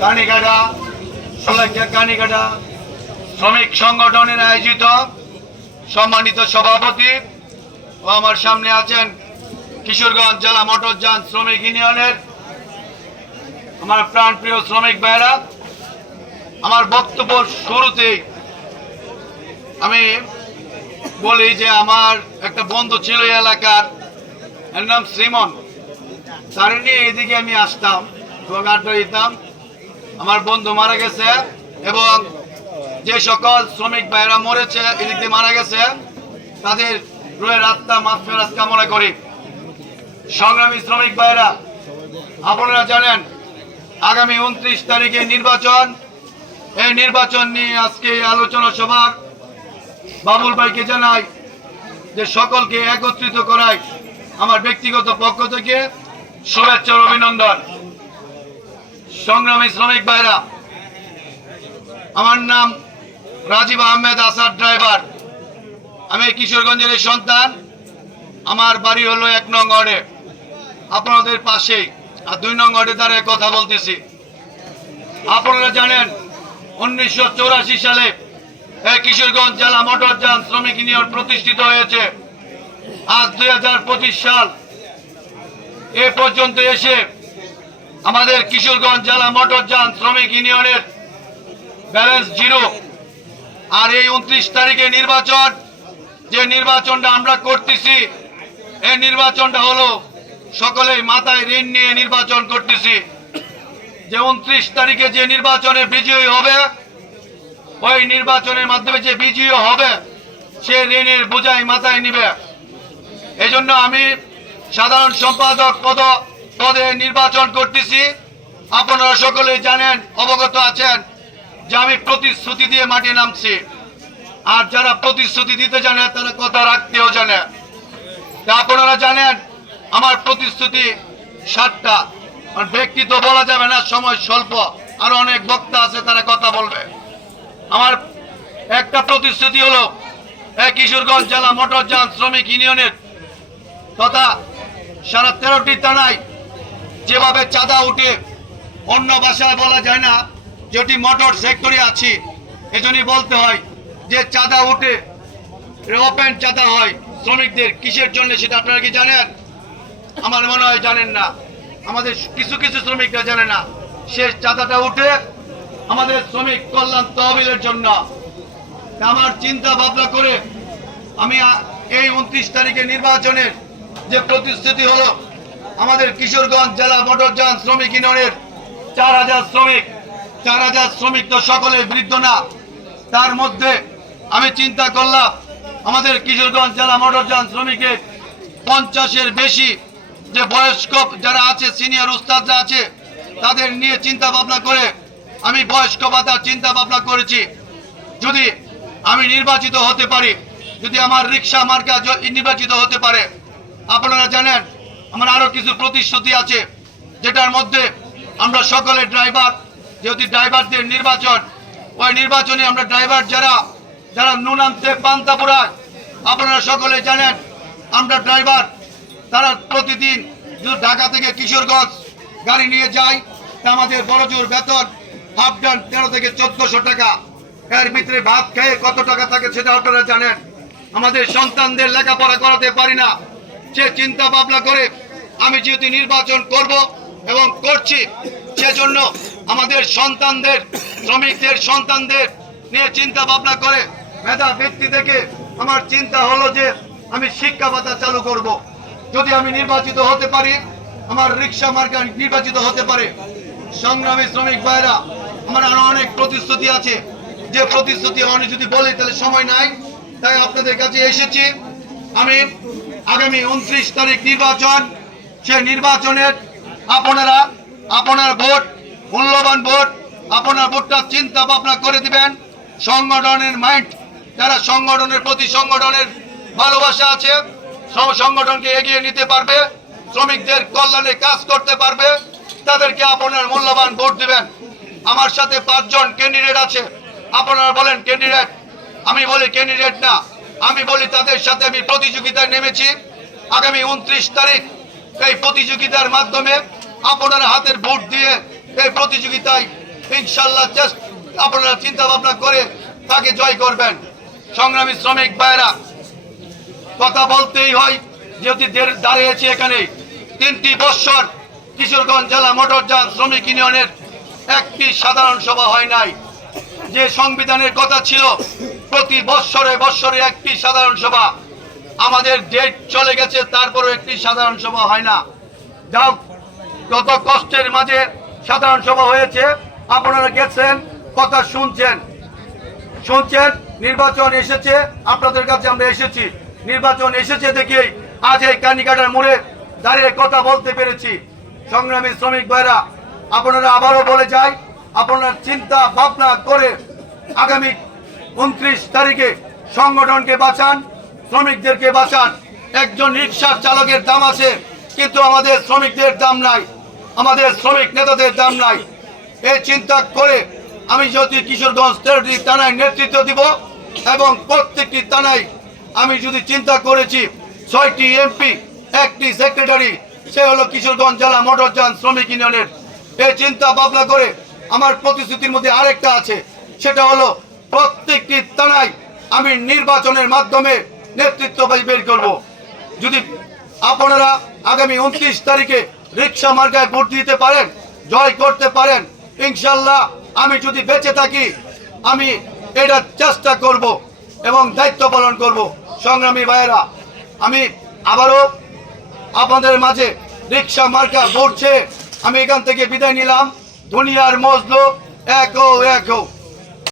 কানিঘাটা সোলাইখা কানিঘাটা শ্রমিক সংগঠনের আয়োজিত সম্মানিত সভাপতি ও আমার সামনে আছেন কিশোরগঞ্জ জেলা মোটরযান শ্রমিক ইউনিয়নের আমার প্রাণপ্রিয় শ্রমিক ভাইরা। আমার বক্তব্য শুরুতেই আমি বলি যে আমার একটা বন্ধু ছিল এই এলাকার, এর নাম শ্রীমন। তার নিয়ে এদিকে আমি আসতাম এবং আড্ডা দিতাম। আমার বন্ধু মারা গেছে এবং যে সকল শ্রমিক ভাইরা মরেছে এদিকে মারা গেছে তাদের রুহের আত্মা মাগফিরাত কামনা করি। সংগ্রামী শ্রমিক ভাইরা, আপনারা জানেন আগামী 29 তারিখে নির্বাচন। এই নির্বাচন নিয়ে আজকে আলোচনা সভার বাবুল ভাইকে জানাই যে সকলকে একত্রিত করাই আমার ব্যক্তিগত পক্ষ থেকে শুভেচ্ছা ও অভিনন্দন। সংগ্রামী শ্রমিক ভাইরা, আমার নাম রাজীব আহমেদ আসাদ ড্রাইভার। আমি কিশোরগঞ্জের সন্তান। আমার বাড়ি হলো 1 নং ওয়ার্ডে, আপনাদের পাশেই, আর 2 নং ওয়ার্ডে দাঁড়িয়ে কথা বলতেছি। আপনারা জানেন 1984 সালে এই কিশোরগঞ্জ জেলা মোটরযান শ্রমিক ইউনিয়ন প্রতিষ্ঠিত হয়েছে। আজ 2025 সাল এ পর্যন্ত এসে আমাদের কিশোরগঞ্জ জেলা মোটরযান শ্রমিক ইউনিয়নের ব্যালেন্স জিরো। আর এই 29 তারিখে নির্বাচন, যে নির্বাচনটা আমরা করতেছি, এই নির্বাচনটা হলো সকলেই মাথায় ঋণ নিয়ে নির্বাচন করতেছি। যে 29 তারিখে যে নির্বাচনে বিজয়ী হবে, ওই নির্বাচনের মাধ্যমে যে বিজয়ী হবে সে ঋণের বোঝাই মাথায় নিবে। এই জন্য আমি সাধারণ সম্পাদক পদে নির্বাচন করতেছি। আপনারা সকলেই জানেন, অবগত আছেন যে আমি প্রতিশ্রুতি দিয়ে মাঠে নামছি। আর যারা প্রতিশ্রুতি দিতে জানে তারা কথা রাখতেও জানে। আপনারা জানেন আমার প্রতিশ্রুতি 7টা। ব্যক্তি তো বলা যাবে না, সময় স্বল্প, আরো অনেক বক্তা আছে তারা কথা বলবে। আমার একটা প্রতিশ্রুতি হলো কিশোরগঞ্জ জেলা মোটরযান শ্রমিক ইউনিয়নের তথা সারা 13টি থানায় যেভাবে চাঁদা উঠে, অন্য ভাষায় বলা যায় না, যেটি মোটর সেক্টরে আছি এজন্যই বলতে হয় যে চাঁদা উঠে, ওপেন চাঁদা হয় শ্রমিকদের। কিসের জন্য সেটা আপনারা কি জানেন? আমার মনে হয় জানেন না। আমাদের কিছু কিছু শ্রমিকরা জানে না। সে চাঁদাটা উঠে আমাদের শ্রমিক কল্যাণ তহবিলের জন্য। আমার চিন্তা ভাবনা করে আমি এই 29 তারিখে নির্বাচনের যে প্রতিশ্রুতি হলো আমাদের কিশোরগঞ্জ জেলা মোটরযান শ্রমিক ইউনিয়নের 4000 শ্রমিক, 4000 শ্রমিক তো সকলে বৃদ্ধ না। তার মধ্যে আমি চিন্তা করলাম আমাদের কিশোরগঞ্জ জেলা মোটরযান শ্রমিকের 50-এর বেশি যে বয়স্ক যারা আছে, সিনিয়র উস্তাদরা আছে, তাদের নিয়ে চিন্তা ভাবনা করে আমি বয়স্ক ভাতার চিন্তা ভাবনা করেছি। যদি আমি নির্বাচিত হতে পারি, যদি আমার রিক্সা মার্কা নির্বাচিত হতে পারে, আপনারা জানেন আমার আরো কিছু প্রতিশ্রুতি আছে, যেটার মধ্যে আমরা সকলে ড্রাইভার, যেহেতু ড্রাইভারদের নির্বাচন, ওই নির্বাচনে আমরা ড্রাইভার যারা নুন আনতে পান্তা পোড়ায়, আপনারা সকলে জানেন আমরা ড্রাইভার, তারা প্রতিদিন ঢাকা থেকে কিশোরগঞ্জ গাড়ি নিয়ে যায়। আমাদের বড়জোর বেতন হাফ ডান 13 থেকে 1400 টাকা। এর ভিতরে ভাত খেয়ে কত টাকা থাকে সেটা আপনারা জানেন। আমাদের সন্তানদের লেখাপড়া করাতে পারি না। সে চিন্তা ভাবনা করে আমি যেহেতু নির্বাচন করব এবং করছি, সেজন্য আমাদের সন্তানদের, শ্রমিকদের সন্তানদের নিয়ে চিন্তা ভাবনা করে মেধা ব্যক্তি থেকে আমার চিন্তা হলো যে আমি শিক্ষা ভাতা চালু করব। যদি আমি নির্বাচিত হতে পারি, আমার রিক্সা মার্কা নির্বাচিত হতে পারে। সংগ্রামী শ্রমিক ভাইরা, আমার আরো অনেক প্রতিশ্রুতি আছে, যে প্রতিশ্রুতি অনেক যদি বলি তাহলে সময় নাই, তাই আপনাদের কাছে এসেছি। আমি আগামী 29 তারিখ নির্বাচন, সে নির্বাচনের আপনার ভোট, মূল্যবান ভোট, আপনার ভোটটা চিন্তা ভাবনা করে দিবেন। সংগঠনের মাইন্ড, যারা সংগঠনের প্রতি সংগঠনের ভালোবাসা আছে, সংগঠনকে এগিয়ে নিতে পারবে, শ্রমিকদের কল্যাণে কাজ করতে পারবে, তাদেরকে আপনার মূল্যবান ভোট দিবেন। আমার সাথে 5 জন ক্যান্ডিডেট আছে। আপনারা বলেন ক্যান্ডিডেট, আমি বলি ক্যান্ডিডেট না, আমি বলি তাদের সাথে আমি প্রতিযোগিতায় নেমেছি। আগামী 29 তারিখ এই প্রতিযোগিতার মাধ্যমে আপনারা হাতের ভোট দিয়ে এই প্রতিযোগিতায় ইনশাল্লাহ আপনারা চিন্তা ভাবনা করে তাকে জয় করবেন। সংগ্রামী শ্রমিক ভাইয়েরা, কথা বলতেই হয়, যেহেতু দাঁড়িয়েছি এখানে 3টি বৎসর কিশোরগঞ্জ জেলা মোটরযান শ্রমিক ইউনিয়নের একটি সাধারণ সভা হয় নাই। যে সংবিধানের কথা ছিল প্রতি বৎসরে বৎসরে একটি সাধারণ সভা, আমাদের ডেট চলে গেছে, তারপরেও একটি সাধারণ সভা হয় না। যাও, কত কষ্টের মাঝে সাধারণ সভা হয়েছে, আপনারা গেছেন, কথা শুনছেন। নির্বাচন এসেছে, আপনাদের কাছে আমরা এসেছি, নির্বাচন এসেছে দেখেই আজ এই কানিকাটার মোড়ে দাঁড়িয়ে কথা বলতে পেরেছি। সংগ্রামী শ্রমিক ভাইরা, আপনারা আবারও বলে যাই, আপনারা চিন্তা ভাবনা করে আগামী 29 তারিখে সংগঠনকে বাঁচান, শ্রমিকদেরকে বাঁচান। একজন রিকশার চালকের দাম আছে, কিন্তু আমাদের শ্রমিকদের দাম নাই, আমাদের শ্রমিক নেতাদের দাম নাই। এই চিন্তা করে আমি যদি কিশোরগঞ্জ 13টি থানায় নেতৃত্ব দিব এবং প্রত্যেকটি থানায় আমি যদি চিন্তা করেছি 6টি এমপি, 1টি সেক্রেটারি, সে হলো কিশোরগঞ্জ জেলা মোটরযান শ্রমিক ইউনিয়নের। এই চিন্তা ভাবনা করে আমার প্রতিশ্রুতির মধ্যে আরেকটা আছে, সেটা হলো প্রত্যেকটি থানায় আমি নির্বাচনের মাধ্যমে নেতৃত্ব বের করব। যদি আপনারা আগামী 29 তারিখে রিকশা মার্কায় ভোট দিতে পারেন, জয় করতে পারেন, ইনশাল্লাহ আমি যদি বেঁচে থাকি আমি এটা চেষ্টা করব এবং দায়িত্ব পালন করব। সংগ্রামী ভাইয়েরা, আমি আবারও আপনাদের মাঝে রিকশা মার্কা ভোট চেয়ে আমি এখান থেকে বিদায় নিলাম। দুনিয়ার মজলো এক ও এক।